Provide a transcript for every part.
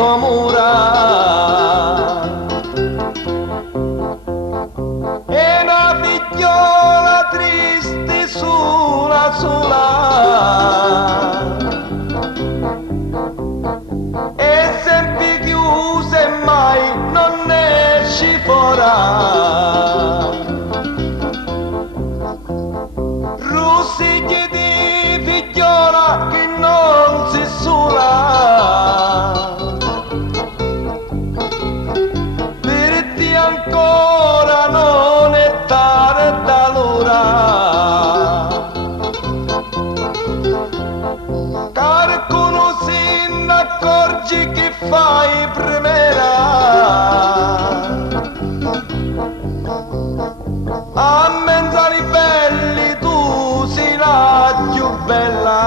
sua mura. E una figliola triste sola sola, e sempre chiusa e mai non esci fuori. Russigli di figliola che non si sola, per te ancora non è tarda l'ora. Qualcuno se ne accorge che fai primera, a mezza ribelli tu sei la più bella,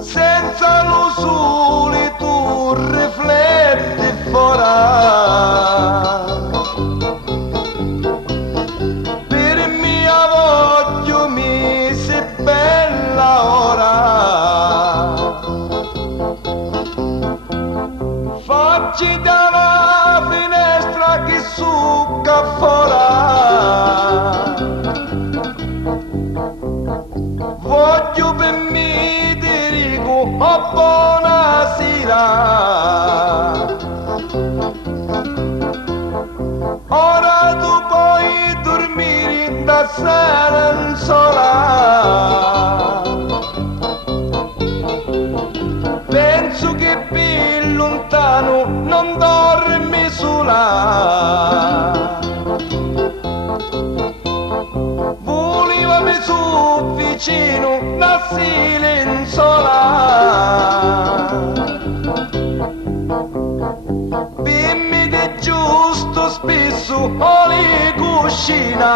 senza lo sole tu rifletti fuori. Per mia voglio mi sei bella ora, facci dalla finestra che succa fuori. Voglio per me ti dico oh buonasera, ora tu puoi dormire da sera sola. Penso che più lontano non dormi sola. Volevami su vicino da silenzola, dimmi che giusto spesso ho le cuscina.